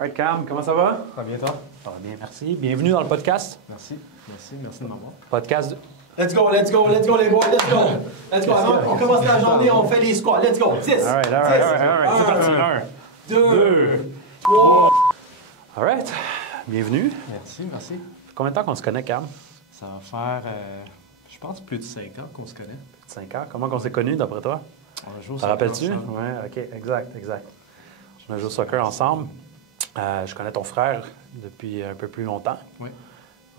Alright, Cam, comment ça va? Ça va bien, toi? Ça va bien, merci. Bienvenue dans le podcast. Merci de m'avoir. Podcast. Let's go, les boys, let's go! Let's go, avant, on commence la journée, on fait les squats, let's go! 10, Alright, c'est parti. 1, 2, 3. Alright, bienvenue. Merci. Combien de temps qu'on se connaît, Cam? Ça va faire, je pense, plus de 5 ans qu'on se connaît. 5 ans. Comment on s'est connus, d'après toi? On a joué au Te soccer rappelles-tu? ensemble. Oui, OK, exact. On a joué au soccer ensemble. Je connais ton frère depuis un peu plus longtemps. Oui.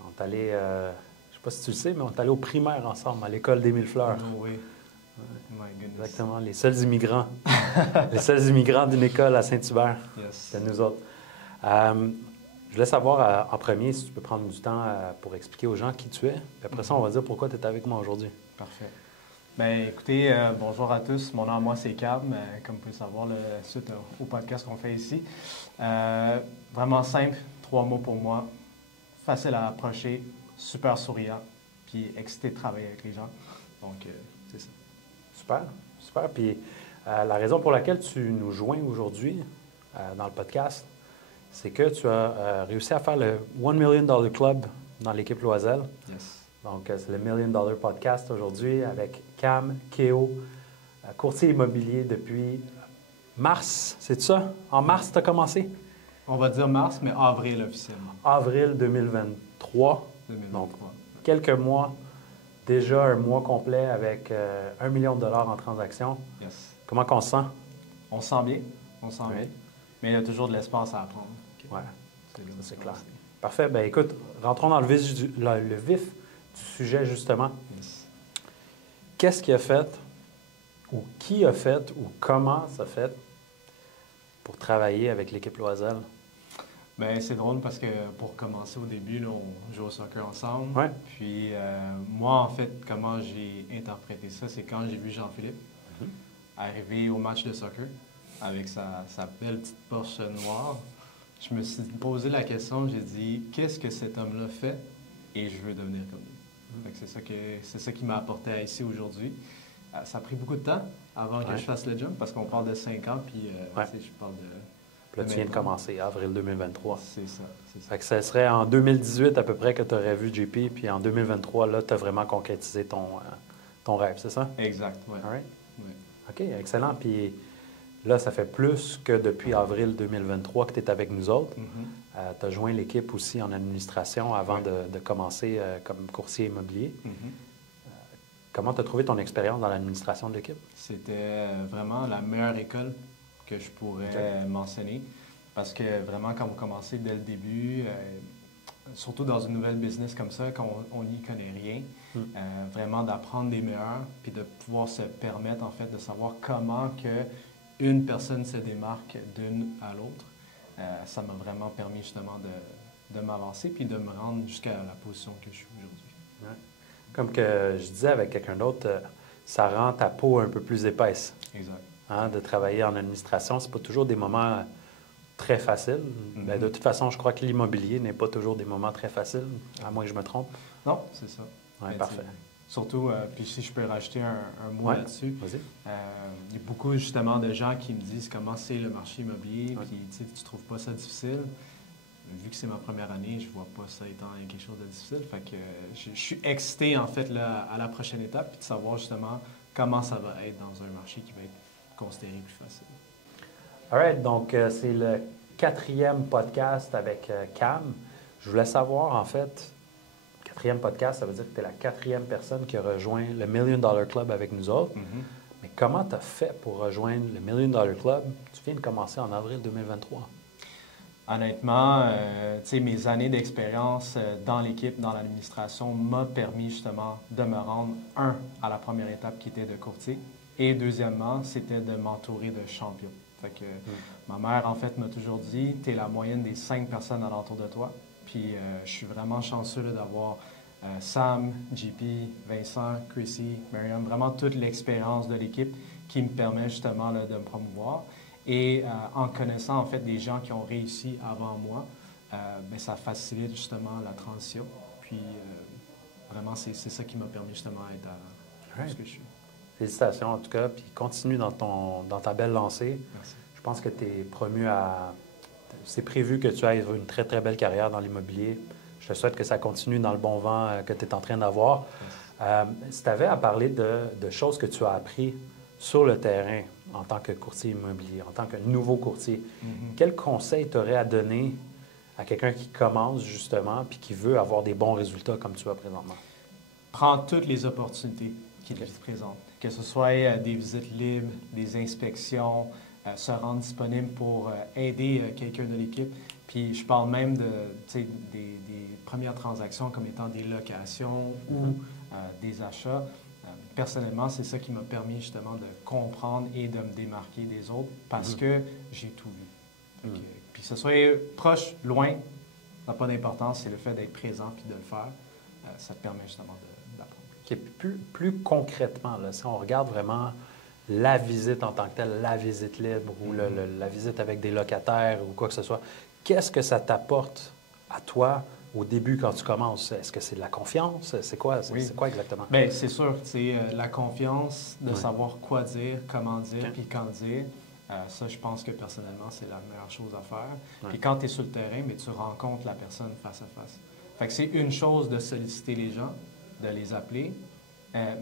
On est allé, je ne sais pas si tu le sais, mais on est allé au primaire ensemble, à l'école d'Émile Fleur. Oh, oui. My goodness. Exactement, les seuls immigrants. Les seuls immigrants d'une école à Saint-Hubert. Yes. C'est nous autres. Je voulais savoir en premier si tu peux prendre du temps pour expliquer aux gens qui tu es. Puis après ça, on va dire pourquoi tu es avec moi aujourd'hui. Parfait. Bien, écoutez, bonjour à tous. Mon nom à moi, c'est Cam. Comme vous pouvez le savoir, suite au podcast qu'on fait ici. Vraiment simple, 3 mots pour moi. Facile à approcher, super souriant, puis excité de travailler avec les gens. Donc, c'est ça. Super. Puis la raison pour laquelle tu nous joins aujourd'hui dans le podcast, c'est que tu as réussi à faire le $1 Million Club dans l'équipe Loiselle. Yes. Donc, c'est le $1 Million Podcast aujourd'hui avec Cam Keo, courtier immobilier depuis mars, c'est ça? En mars, tu as commencé? On va dire mars, mais avril officiellement. Avril 2023. 2023. Donc, quelques mois, déjà un mois complet avec $1 million en transactions. Yes. Comment qu'on se sent? On se sent bien. Oui. Mais il y a toujours de l'espace à apprendre. Oui, C'est là où c'est on clair. commence. Parfait. Bien, écoute, rentrons dans le vif du sujet, justement. Yes. Qu'est-ce qui a fait, ou qui a fait, ou comment ça a fait pour travailler avec l'équipe Loiselle? Bien, c'est drôle parce que pour commencer au début, là, on joue au soccer ensemble. Ouais. Puis moi, en fait, comment j'ai interprété ça, c'est quand j'ai vu Jean-Philippe arriver au match de soccer avec sa belle petite Porsche noire. Je me suis posé la question, j'ai dit, qu'est-ce que cet homme-là fait et je veux devenir comme lui. Fait que c'est ça qui m'a apporté à ici aujourd'hui. Ça a pris beaucoup de temps avant que je fasse le jump parce qu'on parle de 5 ans, puis je parle de... Puis là, tu viens de commencer, avril 2023. C'est ça. Fait que ça serait en 2018 à peu près que tu aurais vu JP, puis en 2023, là, tu as vraiment concrétisé ton rêve, c'est ça? Exact, oui. All right. Ouais. OK, excellent. Puis là, ça fait plus que depuis avril 2023 que tu es avec nous autres. Tu as joint l'équipe aussi en administration avant de commencer comme courtier immobilier. Comment tu as trouvé ton expérience dans l'administration de l'équipe? C'était vraiment la meilleure école que je pourrais mentionner. Parce que vraiment, quand vous commencez dès le début, surtout dans une nouvelle business comme ça, quand on n'y connaît rien, vraiment d'apprendre des meilleurs, puis de pouvoir se permettre, en fait, de savoir comment que une personne se démarque d'une à l'autre, ça m'a vraiment permis justement de m'avancer puis de me rendre jusqu'à la position que je suis aujourd'hui. Ouais. Comme que je disais avec quelqu'un d'autre, ça rend ta peau un peu plus épaisse. Exact. Hein, de travailler en administration, c'est pas toujours des moments très faciles. Ben, de toute façon, je crois que l'immobilier n'est pas toujours des moments très faciles, à moins que je me trompe. Non, c'est ça. Oui, parfait. Surtout, puis si je peux rajouter un mot là-dessus, Vas-y. il y a beaucoup justement de gens qui me disent comment c'est le marché immobilier, puis tu trouves pas ça difficile. Vu que c'est ma première année, je vois pas ça étant quelque chose de difficile. Fait que je suis excité en fait là, à la prochaine étape, puis de savoir justement comment ça va être dans un marché qui va être considéré plus facile. All right, donc c'est le 4e podcast avec Cam. Je voulais savoir, en fait, 4e podcast, ça veut dire que tu es la 4e personne qui a rejoint le $1 Million Club avec nous autres. Mais comment tu as fait pour rejoindre le $1 Million Club? Tu viens de commencer en avril 2023. Honnêtement, mes années d'expérience dans l'équipe, dans l'administration, m'a permis justement de me rendre, à la première étape qui était de courtier, et deuxièmement, c'était de m'entourer de champions. Fait que ma mère, en fait, m'a toujours dit, tu es la moyenne des 5 personnes alentour de toi. Puis je suis vraiment chanceux d'avoir Sam, JP, Vincent, Chrissy, Myriam, vraiment toute l'expérience de l'équipe qui me permet justement là, de me promouvoir. Et en connaissant en fait des gens qui ont réussi avant moi, ça facilite justement la transition. Puis vraiment, c'est ça qui m'a permis justement d'être à ce que je suis. Félicitations en tout cas, puis continue dans ta belle lancée. Merci. Je pense que tu es promu à c'est prévu que tu aies une très, très belle carrière dans l'immobilier. Je te souhaite que ça continue dans le bon vent que tu es en train d'avoir. Si tu avais à parler de choses que tu as appris sur le terrain en tant que courtier immobilier, en tant que nouveau courtier, quel conseil tu aurais à donner à quelqu'un qui commence justement puis qui veut avoir des bons résultats comme tu as présentement? Prends toutes les opportunités qui te présentent, que ce soit des visites libres, des inspections, se rendre disponible pour aider quelqu'un de l'équipe. Puis je parle même des premières transactions comme étant des locations ou des achats. Personnellement, c'est ça qui m'a permis justement de comprendre et de me démarquer des autres parce que j'ai tout vu. Puis que ce soit proche, loin, ça n'a pas d'importance, c'est le fait d'être présent puis de le faire. Ça te permet justement d'apprendre. Plus concrètement, là, si on regarde vraiment la visite en tant que telle, la visite libre ou la visite avec des locataires ou quoi que ce soit, qu'est-ce que ça t'apporte à toi au début quand tu commences? Est-ce que c'est de la confiance? C'est quoi, c'est quoi exactement? Bien, c'est sûr, c'est la confiance de savoir quoi dire, comment dire, puis quand dire. Ça, je pense que personnellement, c'est la meilleure chose à faire. Puis quand tu es sur le terrain, mais tu rencontres la personne face à face. Fait que c'est une chose de solliciter les gens, de les appeler,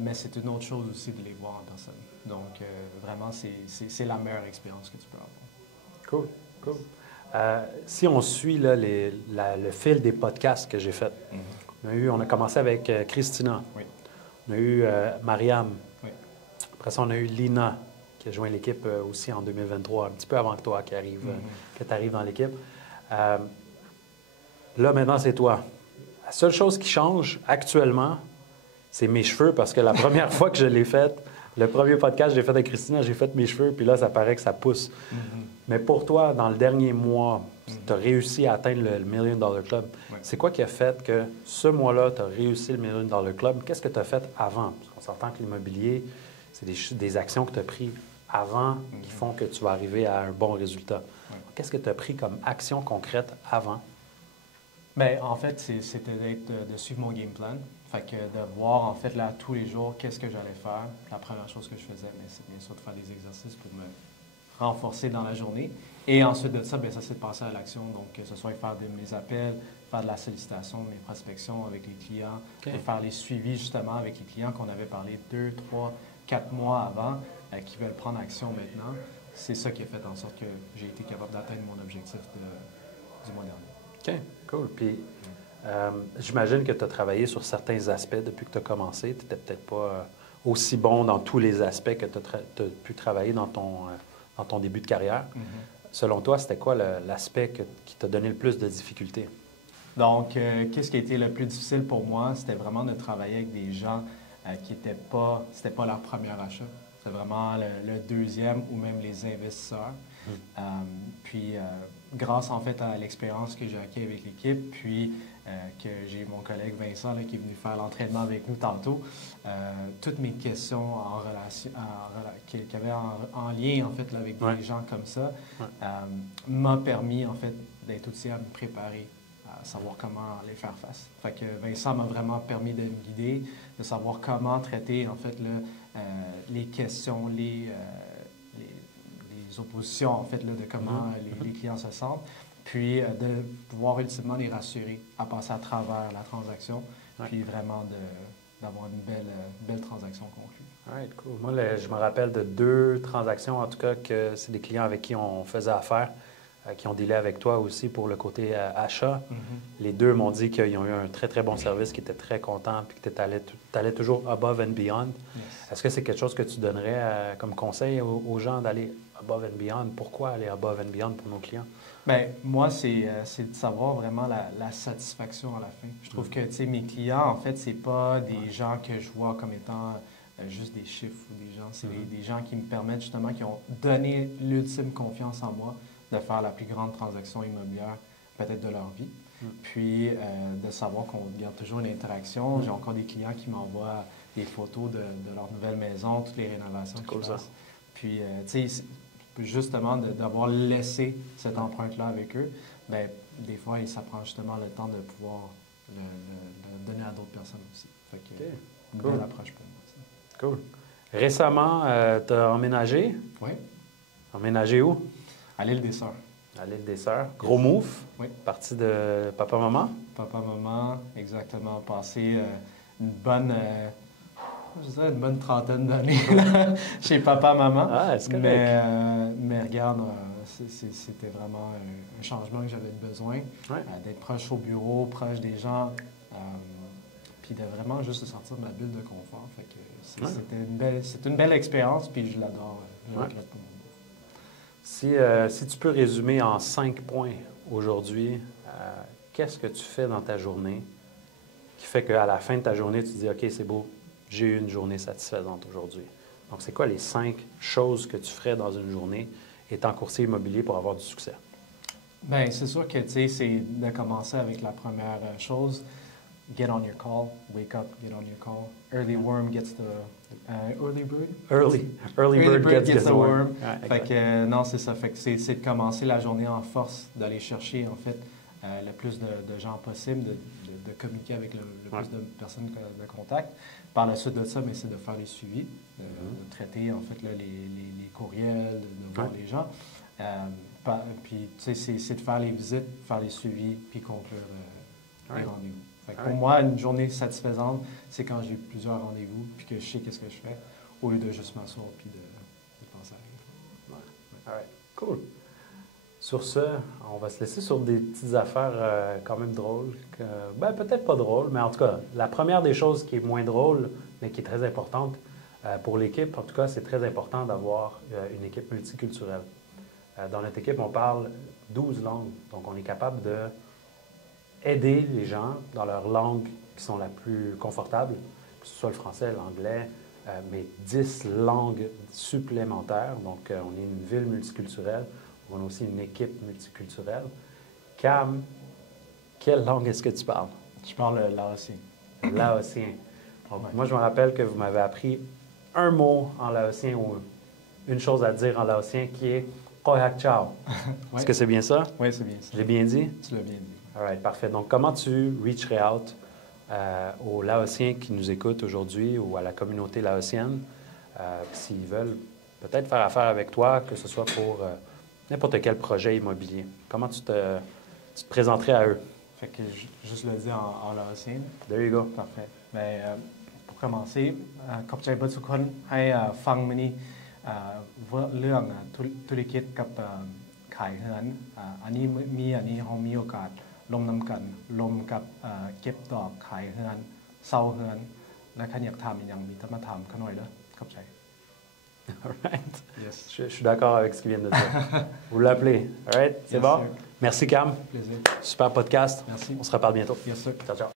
mais c'est une autre chose aussi de les voir en personne. Donc, vraiment, c'est la meilleure expérience que tu peux avoir. Cool. Si on suit là, le fil des podcasts que j'ai faits, on a commencé avec Christina. Oui. On a eu Mariam. Oui. Après ça, on a eu Lina, qui a joint l'équipe aussi en 2023, un petit peu avant que toi que tu arrives dans l'équipe. Là, maintenant, c'est toi. La seule chose qui change actuellement, c'est mes cheveux, parce que la première fois que je l'ai fait, le premier podcast que j'ai fait avec Christina, j'ai fait mes cheveux, puis là, ça paraît que ça pousse. Mais pour toi, dans le dernier mois, tu as réussi à atteindre le $1 Million Club. Ouais. C'est quoi qui a fait que ce mois-là, tu as réussi le $1 Million Club? Qu'est-ce que tu as fait avant? Parce qu'on s'entend que l'immobilier, c'est des actions que tu as prises avant qui font que tu vas arriver à un bon résultat. Ouais. Qu'est-ce que tu as pris comme action concrète avant? Bien, en fait, c'était de suivre mon game plan. Fait que de voir, en fait, là, tous les jours, qu'est-ce que j'allais faire. La première chose que je faisais, c'est bien sûr de faire des exercices pour me renforcer dans la journée. Et ensuite de ça, bien, ça, c'est de passer à l'action. Donc, que ce soit faire mes appels, faire de la sollicitation, mes prospections avec les clients, et faire les suivis, justement, avec les clients qu'on avait parlé 2, 3, 4 mois avant, qui veulent prendre action maintenant. C'est ça qui a fait en sorte que j'ai été capable d'atteindre mon objectif du mois dernier. OK, cool. Puis, j'imagine que tu as travaillé sur certains aspects depuis que tu as commencé. Tu n'étais peut-être pas aussi bon dans tous les aspects que tu as pu travailler dans ton début de carrière. Selon toi, c'était quoi l'aspect qui t'a donné le plus de difficultés? Donc, qu'est-ce qui a été le plus difficile pour moi? C'était vraiment de travailler avec des gens qui n'étaient pas... C'était pas leur premier achat. C'était vraiment le deuxième ou même les investisseurs. Puis, grâce en fait à l'expérience que j'ai acquis avec l'équipe, puis que j'ai mon collègue Vincent là, qui est venu faire l'entraînement avec nous tantôt, toutes mes questions en relation, qui avaient en lien en fait là, avec des gens comme ça, m'a permis en fait d'être aussi à me préparer, à savoir comment les faire face. Fait que Vincent m'a vraiment permis de me guider, de savoir comment traiter en fait là, les questions, les oppositions, en fait, là, de comment les clients se sentent, puis de pouvoir ultimement les rassurer à passer à travers la transaction, puis vraiment d'avoir une belle transaction conclue. All right, cool. Moi, je me rappelle de 2 transactions, en tout cas, que c'est des clients avec qui on faisait affaire, qui ont dealé avec toi aussi pour le côté achat. Les 2 m'ont dit qu'ils ont eu un très, très bon service, qu'ils étaient très contents, puis que tu allais toujours above and beyond. Yes. Est-ce que c'est quelque chose que tu donnerais comme conseil aux gens d'aller above and beyond? Pourquoi aller above and beyond pour nos clients? Bien, moi, c'est de savoir vraiment la satisfaction à la fin. Je trouve que, tu sais, mes clients, en fait, c'est pas des gens que je vois comme étant juste des chiffres ou des gens. C'est des gens qui me permettent, justement, qui ont donné l'ultime confiance en moi de faire la plus grande transaction immobilière peut-être de leur vie. Puis, de savoir qu'on garde toujours une interaction. J'ai encore des clients qui m'envoient des photos de leur nouvelle maison, toutes les rénovations qu'ils fassent. Puis, tu sais, justement, d'avoir laissé cette empreinte-là avec eux, bien, des fois, ça prend justement le temps de pouvoir le donner à d'autres personnes aussi. Fait que, une belle approche pour moi. Ça. Cool. Récemment, tu as emménagé? Oui. Emménagé où? À l'île des Sœurs. à l'île des Sœurs. Gros move. Oui. Parti de papa-maman. Papa-maman, exactement. Passé une bonne, je dirais une bonne trentaine d'années là, chez papa-maman. Ah, c'est correct. Mais regarde, c'était vraiment un changement que j'avais besoin. Ouais. D'être proche au bureau, proche des gens, puis de vraiment juste sortir de ma bulle de confort. Fait que c'est une belle expérience, puis je l'adore. Je le regrette pas. Si tu peux résumer en 5 points aujourd'hui, qu'est-ce que tu fais dans ta journée qui fait qu'à la fin de ta journée, tu te dis « OK, c'est beau, j'ai eu une journée satisfaisante aujourd'hui. » Donc, c'est quoi les 5 choses que tu ferais dans une journée étant courtier immobilier pour avoir du succès? Bien, c'est sûr que, tu sais, c'est de commencer avec la première chose. Get on your call. Wake up, get on your call. Early worm gets the... early bird? Early bird gets the worm. Ouais, fait que, non, c'est ça. Fait que c'est de commencer la journée en force, d'aller chercher, en fait, le plus de gens possible, de communiquer avec le plus de personnes de contact. Par la suite de ça, mais c'est de faire les suivis, de traiter, en fait, là, les courriels, de voir les gens. Puis, tu sais, c'est de faire les visites, faire les suivis, puis conclure les rendez-vous. Pour moi, une journée satisfaisante, c'est quand j'ai plusieurs rendez-vous, puis que je sais qu'est-ce que je fais, au lieu de juste m'asseoir puis de penser à rien. All right. Cool. Sur ce, on va se laisser sur des petites affaires quand même drôles. Ben, peut-être pas drôles, mais en tout cas, la première des choses qui est moins drôle, mais qui est très importante pour l'équipe, en tout cas, c'est très important d'avoir une équipe multiculturelle. Dans notre équipe, on parle 12 langues, donc on est capable de aider les gens dans leur langue qui sont la plus confortable, que ce soit le français, l'anglais, mais 10 langues supplémentaires. Donc, on est une ville multiculturelle. On a aussi une équipe multiculturelle. Cam, quelle langue est-ce que tu parles? Je parle laotien. Laotien. Donc, moi, je me rappelle que vous m'avez appris un mot en laotien ou une chose à dire en laotien qui est « Koyak Chao ». Est-ce que c'est bien ça? Oui, c'est bien ça. J'ai bien dit? Tu l'as bien dit. All right, parfait. Donc, comment tu reacherais out aux Laotiens qui nous écoutent aujourd'hui ou à la communauté laotienne s'ils veulent peut-être faire affaire avec toi, que ce soit pour n'importe quel projet immobilier? Comment tu te présenterais à eux? Fait que juste le dire en laotien. There you go. Parfait. Bien, pour commencer, ขอบใจเบิร์ดทุกคนให้ฟังมื้อนี้เรื่องธุรกิจกับขายเฮือนอันนี้เรามีโอกาสลงนำกันลงกับเก็บดอกขายเฮือนเซาเฮือนและคันอยากทำอย่างมีธรรมธรรมขน่อยเด้อขอบใจ All right. Yes. Je suis d'accord avec ce qu'il vient de dire. Vous l'appelez. All right? C'est Yes, bon? sir. Merci, Cam. Plaisir. Super podcast. Merci. On se reparle bientôt. Yes, sir. Ciao, ciao.